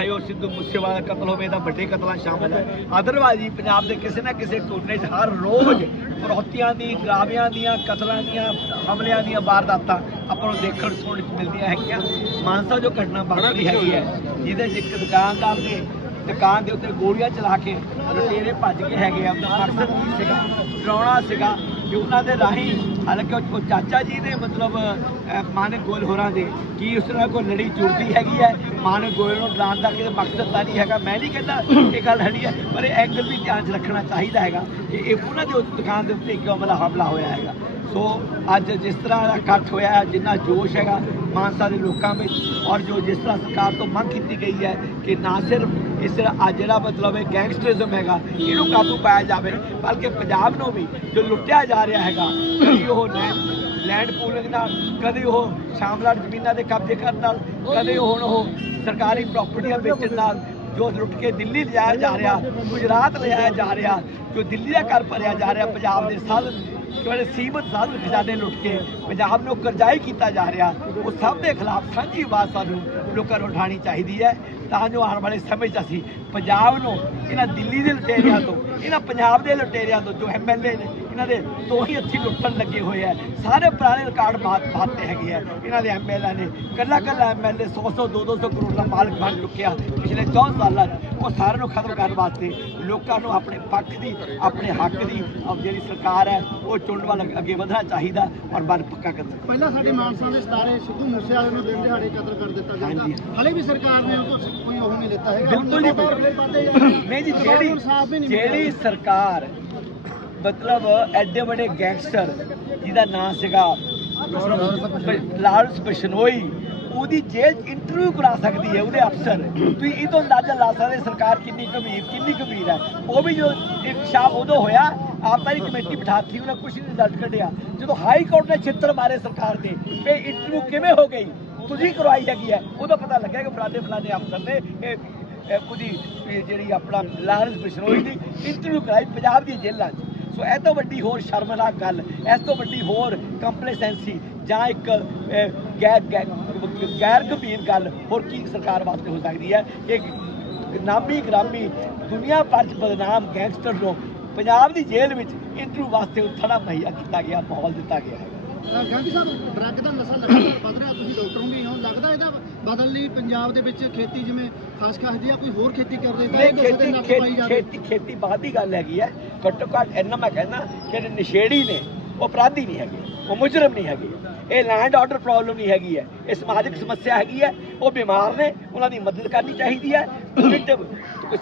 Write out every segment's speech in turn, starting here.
ਚਾਹੇ ਉਹ ਸਿੱਧੂ ਮੂਸੇਵਾਲਾ ਕਤਲ ਹੋਵੇ ਤਾਂ ਵੱਡੇ ਕਤਲਾਂ ਸ਼ਾਮਲ ਹੈ ਅਦਰਵਾਈਜ਼ ਹੀ ਪੰਜਾਬ ਦੇ ਕਿਸੇ ਨਾ ਕਿਸੇ ਕੋਨੇ 'ਚ ਹਰ ਰੋਜ਼ ਫਰੋਤੀਆਂ ਦੀ ਡਰਾਵਿਆਂ ਦੀਆਂ ਕਤਲਾਂ ਦੀਆਂ ਹਮਲਿਆਂ ਦੀਆਂ ਵਾਰਦਾਤਾਂ ਆਪਾਂ ਨੂੰ ਦੇਖਣ ਸੁਣਨ ਨੂੰ ਮਿਲਦੀਆਂ ਹੈਗੀਆਂ। ਮਾਨਸਾ ਜੋ ਘਟਨਾ ਵਾਪਰੀ ਹੈਗੀ ਹੈ ਜਿਹਦੇ ਇੱਕ ਦੁਕਾਨਦਾਰ ਦੇ ਦੁਕਾਨ ਦੇ ਉੱਤੇ ਗੋਲੀਆਂ ਚਲਾ ਕੇ ਲੁਟੇਰੇ ਭੱਜ ਕੇ ਹੈਗੇ ਆ। ਮਕਸਦ ਕੀ ਸੀਗਾ ਡਰਾਉਣਾ ਸੀਗਾ ਕਿ ਉਹਨਾਂ ਦੇ ਰਾਹੀਂ ਹਾਲਾਂਕਿ ਉਹ ਚਾਚਾ ਜੀ ਦੇ ਮਤਲਬ ਅਹ, ਗੋਲ ਹੋਰਾਂ ਦੇ ਕੀ ਉਸ ਨਾਲ ਕੋਈ ਲੜੀ ਜੁੜਦੀ ਹੈਗੀ ਹੈ? ਮਾਨੇ ਗੋਲ ਨੂੰ ਡਰਾਉਣ ਦਾ ਕਿਤੇ ਮਕਸਦ ਤਾਂ ਨਹੀਂ ਹੈਗਾ। ਮੈਂ ਨਹੀਂ ਕਹਿੰਦਾ ਇਹ ਗੱਲ ਹੈਗੀ ਹੈ ਪਰ ਇਹ ਐਂਗਲ ਵੀ ਧਿਆਨ 'ਚ ਰੱਖਣਾ ਚਾਹੀਦਾ ਹੈਗਾ ਕਿ ਇਹ ਉਹਨਾਂ ਦੇ ਦੁਕਾਨ ਦੇ ਉੱਤੇ ਕਿਉਂ ਹਮਲਾ ਹਮਲਾ ਹੋਇਆ ਹੈਗਾ। ਸੋ ਅੱਜ ਜਿਸ ਤਰ੍ਹਾਂ ਦਾ ਇਕੱਠ ਹੋਇਆ ਹੈ, ਜਿੰਨਾ ਜੋਸ਼ ਹੈਗਾ ਮਾਨਸਾ ਦੇ ਲੋਕਾਂ ਵਿੱਚ ਔਰ ਜੋ ਜਿਸ ਤਰ੍ਹਾਂ ਸਰਕਾਰ ਤੋਂ ਮੰਗ ਕੀਤੀ ਗਈ ਹੈ ਕਿ ਨਾ ਸਿਰਫ ਇਸ ਆ ਜਿਹੜਾ ਮਤਲਬ ਹੈ ਗੈਂਗਸਟਰਿਜ਼ਮ ਹੈਗਾ, ਇਹਨੂੰ ਕਾਬੂ ਪਾਇਆ ਜਾਵੇ, ਬਲਕਿ ਪੰਜਾਬ ਨੂੰ ਵੀ ਜੋ ਲੁੱਟਿਆ ਜਾ ਰਿਹਾ ਹੈਗਾ ਉਹ ਲੈਂਡ ਲੈਂਡ ਪੂਲਿੰਗ ਨਾਲ, ਕਦੇ ਉਹ ਸ਼ਾਮਲਾਟ ਜ਼ਮੀਨਾਂ ਦੇ ਕਬਜ਼ੇ ਕਰਨ ਨਾਲ, ਕਦੇ ਹੁਣ ਉਹ ਸਰਕਾਰੀ ਪ੍ਰਾਪਰਟੀਆਂ ਵੇਚਣ ਨਾਲ ਜੋ ਲੁੱਟ ਕੇ ਦਿੱਲੀ ਲਿਜਾਇਆ ਜਾ ਰਿਹਾ, ਗੁਜਰਾਤ ਲਿਜਾਇਆ ਜਾ ਰਿਹਾ, ਜੋ ਦਿੱਲੀ ਦਾ ਘਰ ਭਰਿਆ ਜਾ ਰਿਹਾ, ਪੰਜਾਬ ਦੇ ਸਾਧਨ ਜਿਹੜੇ ਸੀਮਤ ਸਾਧਨ ਖਜ਼ਾਨੇ ਲੁੱਟ ਕੇ ਪੰਜਾਬ ਨੂੰ ਕਰਜ਼ਾਈ ਕੀਤਾ ਜਾ ਰਿਹਾ, ਉਹ ਸਭ ਦੇ ਖਿਲਾਫ ਸਾਂਝੀ ਆਵਾਜ਼ ਸਾਨੂੰ ਲੋਕਾਂ ਨੂੰ ਉਠਾਉਣੀ ਚਾਹੀਦੀ ਹੈ। ਤਾਂ ਜੋ ਆਉਣ ਵਾਲੇ ਸਮੇਂ 'ਚ ਅਸੀਂ ਪੰਜਾਬ ਨੂੰ, ਇਹਨਾਂ ਦਿੱਲੀ ਦੇ ਲੁਟੇਰਿਆਂ ਤੋਂ, ਇਹਨਾਂ ਪੰਜਾਬ ਦੇ ਲੁਟੇਰਿਆਂ ਤੋਂ ਜੋ ਐਮਐਲਏ ਨੇ ਇਹਨਾਂ ਦੇ ਦੋ ਹੀ ਹੱਥੀ ਲੁੱਟਣ ਲੱਗੇ ਹੋਏ ਆ। ਸਾਰੇ ਪੁਰਾਣੇ ਰਿਕਾਰਡ ਬਾਤ ਬਾਤੇ ਹੈਗੇ ਆ। ਇਹਨਾਂ ਦੇ ਐਮਐਲਏ ਨੇ ਕੱਲਾ ਕੱਲਾ ਐਮਐਲਏ 100 100 200 ਕਰੋੜ ਦਾ ਮਾਲਕ ਬਣ ਚੁੱਕਿਆ। ਪਿਛਲੇ 14 ਸਾਲਾਂ 'ਚ ਉਹ ਸਾਰਿਆਂ ਨੂੰ ਖਤਮ ਕਰਨ ਵਾਸਤੇ ਲੋਕਾਂ ਨੂੰ ਆਪਣੇ ਪੱਖ ਦੀ ਆਪਣੇ ਹੱਕ ਦੀ ਜਿਹੜੀ ਸਰਕਾਰ ਹੈ ਉਹ ਚੁਣਨ ਵੱਲ ਅੱਗੇ ਵਧਣਾ ਚਾਹੀਦਾ ਔਰ ਮਨ ਪੱਕਾ ਕਰਨਾ ਪਹਿਲਾਂ ਸਾਡੇ ਮਾਨਸਾ ਦੇ ਸਤਾਰੇ ਸਿੱਧੂ ਮੂਸੇ ਵਾਲੇ ਨੂੰ ਦਿਨ ਦਿਹਾੜੇ ਕਤਲ ਕਰ ਦਿੱਤਾ ਜਾਂਦਾ। ਹਲੇ ਵੀ ਸਰਕਾਰ ਨੇ ਉਹ ਕੋਈ ਉਹ ਨਹੀਂ ਲਿੱਤਾ ਹੈਗਾ। ਬਿਲਕੁਲ ਜੀ ਨਹੀਂ ਨਹੀਂ। ਜੀ ਜਿਹੜੀ ਜਿਹੜੀ ਸਰਕਾਰ ਮਤਲਬ ਐਡੇ ਵੱਡੇ ਗੈਂਗਸਟਰ, ਜਿਹਦਾ ਨਾਮ ਸੀਗਾ ਲਾਰੈਂਸ ਬਿਸ਼ਨੋਈ ਉਹਦੀ ਜੇਲ੍ਹ ਇੰਟਰਵਿਊ ਕਰਾ ਸਕਦੀ ਹੈ ਉਹਦੇ ਅਫਸਰ। ਤੁਸੀਂ ਇਹ ਤੋਂ ਅੰਦਾਜ਼ਾ ਲਾ ਸਕਦੇ ਸਰਕਾਰ ਕਿੰਨੀ ਗੰਭੀਰ ਕਿੰਨੀ ਗੰਭੀਰ ਹੈ। ਉਹ ਵੀ ਜੋ ਇੱਕ ਸ਼ਾਮ ਉਦੋਂ ਹੋਇਆ, ਆਪਾਂ ਦੀ ਕਮੇਟੀ ਬਿਠਾਤੀ, ਉਹਨੇ ਕੁਛ ਨਹੀਂ ਰਿਜ਼ਲਟ ਕੱਢਿਆ। ਜਦੋਂ ਹਾਈ ਕੋਰਟ ਨੇ ਛਿੱਤਰ ਮਾਰੇ ਸਰਕਾਰ ਦੇ ਵੀ ਇੰਟਰਵਿਊ ਕਿਵੇਂ ਹੋ ਗਈ? ਤੁਸੀਂ ਕਰਵਾਈ ਹੈਗੀ ਹੈ। ਉਦੋਂ ਪਤਾ ਲੱਗਿਆ ਕਿ ਫਲਾਣੇ ਫਲਾਣੇ ਅਫਸਰ ਨੇ ਇਹ ਉਹਦੀ ਜਿਹੜੀ ਆਪਣਾ ਲਾਰੈਂਸ ਬਿਸ਼ਨੋਈ ਦੀ ਇੰਟਰਵਿਊ ਕਰਾਈ ਪੰਜਾਬ ਦੀ ਜੇਲ੍ਹਾਂ 'ਚ। ਸੋ ਇਹ ਤੋਂ ਵੱਡੀ ਹੋਰ ਸ਼ਰਮਨਾਕ ਗੱਲ, ਇਸ ਤੋਂ ਵੱਡੀ ਹੋਰ ਕੰਪਲੇਸੈਂਸੀ ਜਾਂ ਇੱਕ ਗੈਰ ਗੈਰ- ਗੰਭੀਰ ਗੱਲ ਹੋਰ ਕੀ ਸਰਕਾਰ ਵਾਸਤੇ ਹੋ ਸਕਦੀ ਹੈ? ਇੱਕ ਨਾਮੀ ਗ੍ਰਾਮੀ ਦੁਨੀਆ ਭਰ 'ਚ ਬਦਨਾਮ ਗੈਂਗਸਟਰ ਨੂੰ ਪੰਜਾਬ ਦੀ ਜੇਲ੍ਹ ਵਿੱਚ ਇੰਟਰਵਿਊ ਵਾਸਤੇ ਉਥੜਾ ਮੁਹੱਈਆ ਕੀਤਾ ਗਿਆ, ਮਾਹੌਲ ਦਿੱਤਾ ਗਿਆ ਹੈ। ਗਾਂਧੀ ਸਾਹਿਬ, ਡਰੱਗ ਦਾ ਨਸ਼ਾ ਲਗਾਤਾਰ ਵੱਧ ਰਿਹਾ, ਤੁਸੀਂ ਡਾਕਟਰ ਵੀ ਹੋ ਲੱਗਦਾ ਬਦਲ ਲਈ ਪੰਜਾਬ ਦੇ ਵਿੱਚ ਖੇਤੀ ਜਿਵੇਂ ਖਾਸ ਖਾਸ ਦੀ ਆ ਕੋਈ ਹੋਰ ਖੇਤੀ ਕਰਦੇ ਤਾਂ ਇਹ ਤੇ ਖੇਤੀ ਨੱਥ ਪਾਈ ਖੇਤੀ ਜਾਵੇ। ਖੇਤੀ ਖੇਤੀ ਬਾਅਦ ਦੀ ਗੱਲ ਹੈਗੀ ਹੈ। ਘੱਟੋ ਘੱਟ ਇੰਨਾ ਮੈਂ ਕਹਿੰਦਾ ਕਿ ਜਿਹੜੇ ਨਸ਼ੇੜੀ ਨੇ ਉਹ ਅਪਰਾਧੀ ਨਹੀਂ ਹੈਗੇ ਉਹ ਮੁਜਰਮ ਨਹੀਂ ਹੈਗੇ। ਇਹ ਲੈਂਡ ਆਰਡਰ ਪ੍ਰੋਬਲਮ ਨਹੀਂ ਹੈਗੀ ਹੈ। ਇਹ ਸਮਾਜਿਕ ਸਮੱਸਿਆ ਹੈਗੀ ਹੈ। ਉਹ ਬਿਮਾਰ ਨੇ, ਉਹਨਾਂ ਦੀ ਮਦਦ ਕਰਨੀ ਚਾਹੀਦੀ ਹੈ।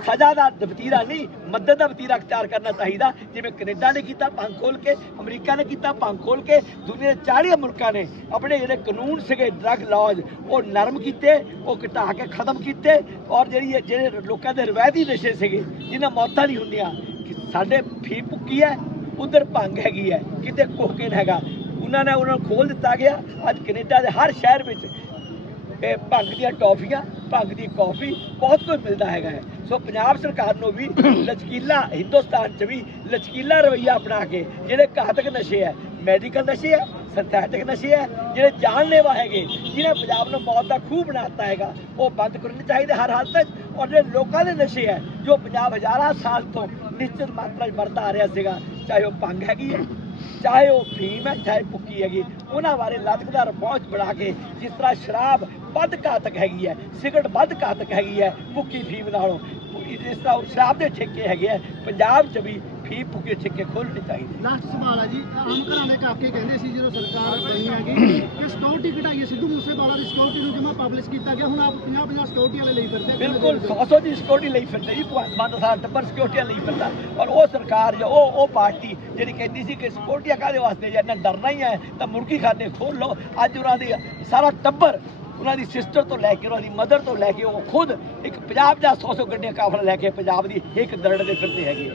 ਸਜ਼ਾ ਦਾ ਵਤੀਰਾ ਨਹੀਂ, ਮਦਦ ਦਾ ਵਤੀਰਾ ਅਖਤਿਆਰ ਕਰਨਾ ਚਾਹੀਦਾ। ਜਿਵੇਂ ਕੈਨੇਡਾ ਨੇ ਕੀਤਾ, ਭੰਗ ਖੋਲ ਕੇ, ਅਮਰੀਕਾ ਨੇ ਕੀਤਾ, ਭੰਗ ਖੋਲ ਕੇ, ਦੁਨੀਆ ਦੇ 40 ਮੁਲਕਾਂ ਨੇ ਆਪਣੇ ਜਿਹੜੇ ਕਾਨੂੰਨ ਸੀਗੇ ਡਰੱਗ ਲਾਜ਼ ਉਹ ਨਰਮ ਕੀਤੇ, ਉਹ ਘਟਾ ਕੇ ਖਤਮ ਕੀਤੇ। ਔਰ ਜਿਹੜੀ ਜਿਹੜੇ ਲੋਕਾਂ ਦੇ ਰਵਾਇਤੀ ਨਸ਼ੇ ਸੀਗੇ, ਜਿਨ੍ਹਾਂ ਮੌਤਾਂ ਨਹੀਂ ਹੁੰਦੀਆਂ ਸਾਡੇ ਫੀ ਭੁੱਕੀ ਹੈ, ਉਧਰ ਭੰਗ ਹੈਗੀ ਹੈ, ਕਿਤੇ ਕੋਕੇਨ ਹੈਗਾ। ਉਹਨਾਂ ਨੇ ਉਹਨਾਂ ਨੂੰ ਖੋਲ ਦਿੱਤਾ ਗਿਆ। ਅੱਜ ਕੈਨੇਡਾ ਦੇ ਹਰ ਸ਼ਹਿਰ ਵਿੱਚ ਇਹ ਭੰਗ ਦੀਆਂ ਟੌਫੀਆਂ, ਭੰਗ ਦੀ ਕਾਫੀ ਬਹੁਤ ਕੁਝ ਮਿਲਦਾ ਹੈਗਾ ਹੈ। ਸੋ ਪੰਜਾਬ ਸਰਕਾਰ ਨੂੰ ਵੀ ਲਚਕੀਲਾ ਹਿੰਦੁਸਤਾਨ 'ਚ ਵੀ ਲਚਕੀਲਾ ਰਵਈਆ ਅਪਣਾ ਕੇ ਜਿਹੜੇ ਘਾਤਕ ਨਸ਼ੇ ਹੈ, ਮੈਡੀਕਲ ਨਸ਼ੇ ਹੈ ਸਿੰਥੈਟਿਕ ਨਸ਼ੇ ਹੈ, ਜਿਹੜੇ ਜਾਨਲੇਵਾ ਹੈਗੇ ਜਿਹਨੇ ਪੰਜਾਬ ਨੂੰ ਮੌਤ ਦਾ ਖੂਹ ਬਣਾਤਾ ਹੈਗਾ, ਉਹ ਬੰਦ ਕਰਨੇ ਚਾਹੀਦੇ ਹਰ ਹਾਲਤ ਵਿੱਚ ਔਰ ਜਿਹੜੇ ਲੋਕਾਂ ਦੇ ਨਸ਼ੇ ਹੈ, ਜੋ ਪੰਜਾਬ ਹਜ਼ਾਰਾਂ ਸਾਲ ਤੋਂ ਨਿਸ਼ਚਿਤ ਮਾਤਰਾ 'ਚ ਵਰਤਾ ਆ ਰਿਹਾ ਸੀਗਾ ਚਾਹੇ ਉਹ ਭੰਗ ਹੈਗੀ ਹੈ, ਚਾਹੇ ਉਹ ਫੀਮ ਹੈ, ਚਾਹੇ ਭੁੱਕੀ ਹੈਗੀ, ਉਹਨਾਂ ਬਾਰੇ ਲਤਕਦਾਰ ਪਹੁੰਚ ਬਣਾ ਕੇ ਜਿਸ ਤਰ੍ਹਾਂ ਸ਼ਰਾਬ ਵੱਧ ਘਾਤਕ ਹੈਗੀ ਹੈ, ਸਿਗਰਟ ਵੱਧ ਘਾਤਕ ਹੈਗੀ ਹੈ, ਭੁੱਕੀ ਫੀਮ ਨਾਲੋਂ, ਇਸ ਤਰ੍ਹਾਂ ਉਹ ਸ਼ਰਾਬ ਦੇ ਠੇਕੇ ਹੈਗੇ ਆ ਪੰਜਾਬ 'ਚ ਵੀ ਫੀਮ ਭੁੱਕੀ ਠੇਕੇ ਖੋਲ੍ਹਣੇ ਚਾਹੀਦੇ ਲਾਸਟ ਸਵਾਲ ਹੈ ਜੀ ਆਮ ਘਰਾਂ ਦੇ ਕਾਕੇ ਕਹਿੰਦੇ ਸੀ ਜਦੋਂ ਸਰਕਾਰ ਬਣੀ ਹੈਗੀ ਕਿ ਸਿਕਿਉਰਿਟੀ ਘਟਾਈਏ ਸਿੱਧੂ ਮੂਸੇਵਾਲਾ ਦੀ ਸਿਕਿਉਰਿਟੀ ਨੂੰ ਜਮਾ ਪਬਲਿਸ਼ ਕੀਤਾ ਗਿਆ? ਹੁਣ ਆਪ 50 50 ਸਿਕਿਉਰਿਟੀ ਵਾਲੇ ਲਈ ਫਿਰਦੇ ਆ। ਬਿਲਕੁਲ 100 ਦੀ ਸਿਕਿਉਰਿਟੀ ਲਈ ਫਿਰਦੇ ਜੀ ਭਗਵੰਤ ਮਾਨ ਦਾ ਸਾਰਾ ਟੱਬਰ ਸਿਕਿਉਰਿਟੀਆਂ ਲਈ ਫਿਰਦਾ। ਔਰ ਉਹ ਸਰਕਾਰ ਜੋ ਉਹ ਉਹ ਪਾਰਟੀ ਜਿਹੜੀ ਕਹਿੰਦੀ ਸੀ ਕਿ ਸਿਕਿਉਰਿਟੀਆਂ ਕਾਹਦੇ ਵਾਸਤੇ? ਜੇ ਇੰਨਾ ਡਰਨਾ ਹੀ ਹੈ ਤਾਂ ਮੁਰਗੀ ਖਾਨੇ ਖੋਲ ਲਓ। ਅੱਜ ਉਹਨਾਂ ਦੀ ਸਾਰਾ ਟੱਬਰ ਉਹਨਾਂ ਦੀ ਸਿਸਟਰ ਤੋਂ ਲੈ ਕੇ ਉਹਨਾਂ ਦੀ ਮਦਰ ਤੋਂ ਲੈ ਕੇ ਉਹ ਖੁਦ ਇੱਕ ਪੰਜਾਬ ਦਾ 100 100 ਗੱਡੀਆਂ ਕਾਫਲਾ ਲੈ ਕੇ ਪੰਜਾਬ ਦੀ ਇੱਕ ਦਰੜ ਦੇ ਫਿਰਦੇ ਹੈਗੇ